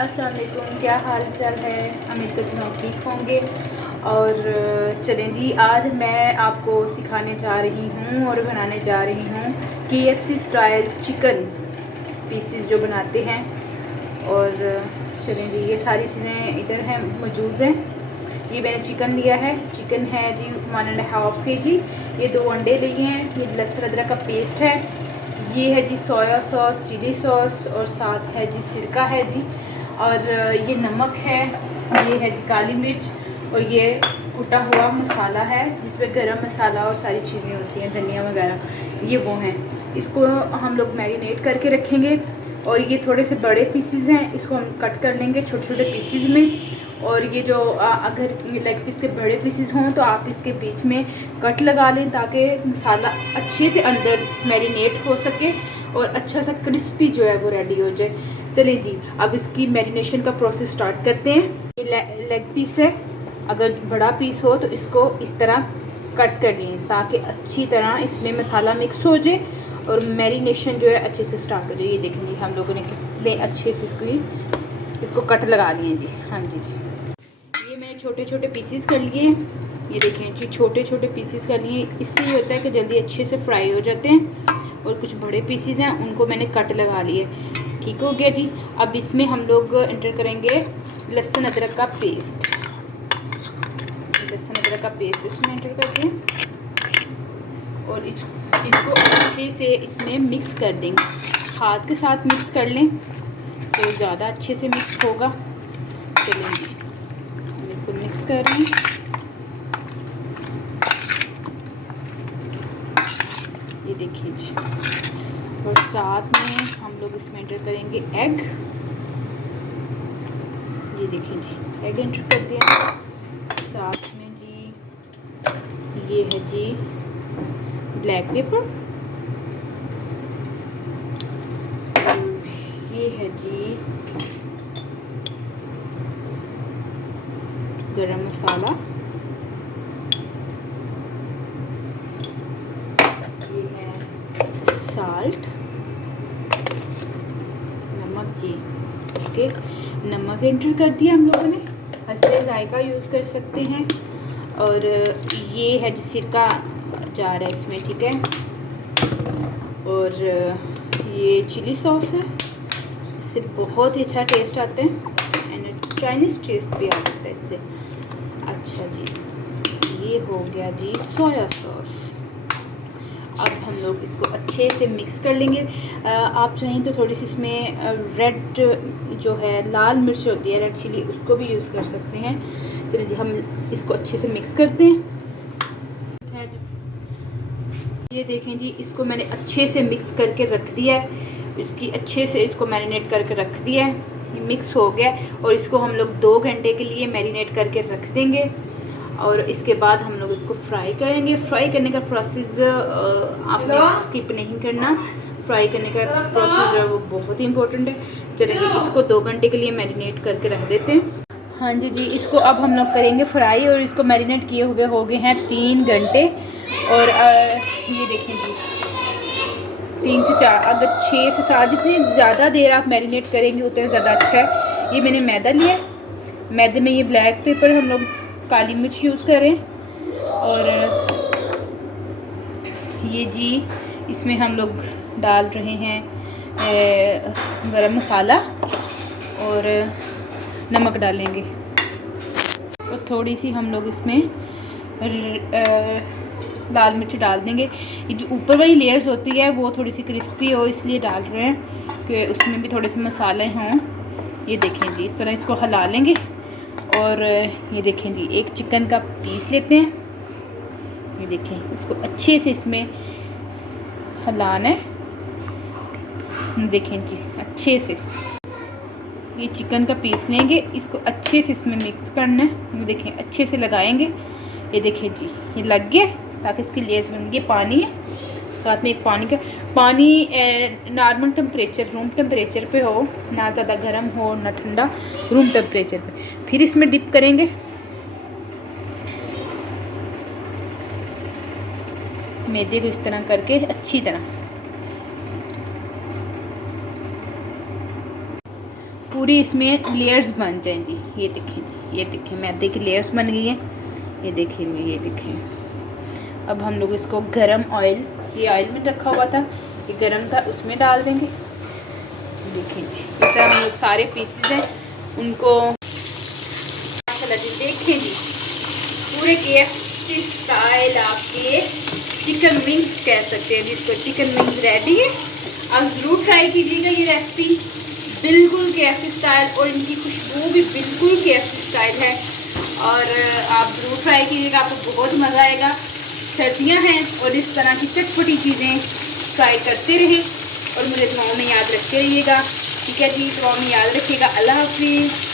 अस्सलाम वालेकुम, क्या हाल चाल है। उम्मीद करती हूँ आप ठीक होंगे। और चलें जी, आज मैं आपको सिखाने जा रही हूँ और बनाने जा रही हूँ KFC स्टाइल चिकन पीसीज जो बनाते हैं। और चलें जी, ये सारी चीज़ें इधर हैं, मौजूद हैं। ये मैंने चिकन लिया है, चिकन है जी 1.5 kg। ये 2 अंडे लिए हैं, ये लहसुन अदरक का पेस्ट है, ये है जी सोया सॉस, चिली सॉस और साथ है जी सिरका है जी, और ये नमक है, ये है जी काली मिर्च और ये कुटा हुआ मसाला है जिसमें गरम मसाला और सारी चीज़ें होती हैं, धनिया वगैरह, ये वो हैं। इसको हम लोग मैरिनेट करके रखेंगे। और ये थोड़े से बड़े पीसीज हैं, इसको हम कट कर लेंगे छोटे छोटे पीसीज में। और ये जो अगर लेग पीस के बड़े पीसीज हों तो आप इसके बीच में कट लगा लें ताकि मसाला अच्छे से अंदर मैरिनेट हो सके और अच्छा सा क्रिस्पी जो है वो रेडी हो जाए। चलिए जी, अब इसकी मैरिनेशन का प्रोसेस स्टार्ट करते हैं। ये लेग पीस है, अगर बड़ा पीस हो तो इसको इस तरह कट कर लें ताकि अच्छी तरह इसमें मसाला मिक्स हो जाए और मैरिनेशन जो है अच्छे से स्टार्ट हो जाए। ये देखें जी, हम लोगों ने कितने अच्छे से इसको कट लगा लिए जी। हाँ जी जी, ये मैंने छोटे छोटे पीसीस कर लिए। ये देखें जी, छोटे छोटे पीसीस कर लिए। इससे ये होता है कि जल्दी अच्छे से फ्राई हो जाते हैं। और कुछ बड़े पीसीस हैं, उनको मैंने कट लगा लिए। ठीक हो गया जी। अब इसमें हम लोग एंटर करेंगे लहसुन अदरक का पेस्ट। लहसुन अदरक का पेस्ट इसमें एंटर करते हैं और इसको अच्छे से इसमें मिक्स कर देंगे। हाथ के साथ मिक्स कर लें तो ज़्यादा अच्छे से मिक्स होगा। चलिए हम इसको मिक्स कर रहे हैं। ये देखिए जी, और साथ में हम लोग इसमें एंटर करेंगे एग। ये देखिए जी, एग एंटर कर दिया। साथ में जी ये है जी ब्लैक पेपर, ये है जी गरम मसाला, ये है साल्ट, नमक जी। ओके, नमक एंटर कर दिया हम लोगों ने, हल्के जायका यूज़ कर सकते हैं। और ये है जी सिरका जा रहा है इसमें, ठीक है। और ये चिली सॉस है, इससे बहुत ही अच्छा टेस्ट आता है एंड चाइनीज़ टेस्ट भी आ सकता है इससे। अच्छा जी, ये हो गया जी सोया सॉस। अब हम लोग इसको अच्छे से मिक्स कर लेंगे। आप चाहें तो थोड़ी सी इसमें रेड जो है लाल मिर्च होती है, रेड चिली, उसको भी यूज़ कर सकते हैं। चलिए जी, हम इसको अच्छे से मिक्स करते हैं। ये देखें जी, इसको मैंने अच्छे से मिक्स करके रख दिया है। इसकी अच्छे से इसको मैरिनेट करके रख दिया है, ये मिक्स हो गया। और इसको हम लोग 2 घंटे के लिए मैरिनेट करके रख देंगे। और इसके बाद हम लोग इसको फ्राई करेंगे। फ्राई करने का प्रोसेस आपने स्किप नहीं करना। फ्राई करने का प्रोसेस जो है वो बहुत ही इंपॉर्टेंट है। चलिए इसको 2 घंटे के लिए मैरिनेट करके रख देते हैं। हाँ जी जी, इसको अब हम लोग करेंगे फ्राई। और इसको मैरिनेट किए हुए हो गए हैं 3 घंटे। और ये देखें जी, 3 से 4, अगर 6 से 7, जितनी ज़्यादा देर आप मैरिनेट करेंगे उतना ज़्यादा अच्छा है। ये मैंने मैदा लिया है, मैदे में ये ब्लैक पेपर, हम लोग काली मिर्च यूज़ करें। और ये जी इसमें हम लोग डाल रहे हैं गरम मसाला और नमक डालेंगे। और थोड़ी सी हम लोग इसमें लाल मिर्च डाल देंगे। ये जो ऊपर वाली लेयर्स होती है वो थोड़ी सी क्रिस्पी हो, इसलिए डाल रहे हैं कि उसमें भी थोड़े से मसाले हों। ये देखें जी, इस तरह इसको हिला लेंगे। और ये देखें जी, एक चिकन का पीस लेते हैं। ये देखें, इसको अच्छे से इसमें हिलाना है। देखें जी, अच्छे से ये चिकन का पीस लेंगे, इसको अच्छे से इसमें मिक्स करना है। ये देखें, अच्छे से लगाएंगे। ये देखें जी, ये लग गया ताकि इसकी लेयर्स बन गई। पानी है साथ में, एक पानी नॉर्मल टेम्परेचर, रूम टेम्परेचर पे हो, ना ज़्यादा गर्म हो ना ठंडा, रूम टेम्परेचर पे। फिर इसमें डिप करेंगे। मैदे को इस तरह करके अच्छी तरह पूरी इसमें लेयर्स बन जाएं जी। ये देखें, ये देखें मैदे की लेयर्स बन गई हैं। ये देखेंगे, ये देखें। अब हम लोग इसको गरम ऑयल, ये ऑयल में रखा हुआ था, ये गरम था, उसमें डाल देंगे। देखें जी, इस तरह हम लोग सारे पीसेस हैं उनको देखें जी। पूरे KFC स्टाइल आपके चिकन विंग्स कह सकते हैं जिसको, चिकन विंग्स रेडी है। आप ज़रूर ट्राई कीजिएगा ये रेसिपी, बिल्कुल KFC स्टाइल, और इनकी खुशबू भी बिल्कुल KFC स्टाइल है। और आप ज़रूर ट्राई कीजिएगा, आपको बहुत मज़ा आएगा। सर्दियाँ हैं और इस तरह की चटपटी चीज़ें ट्राई करते रहें और मुझे दुआओं में याद रखते रहिएगा। ठीक है जी, दुआओं में याद रखिएगा। अल्लाह हाफिज़।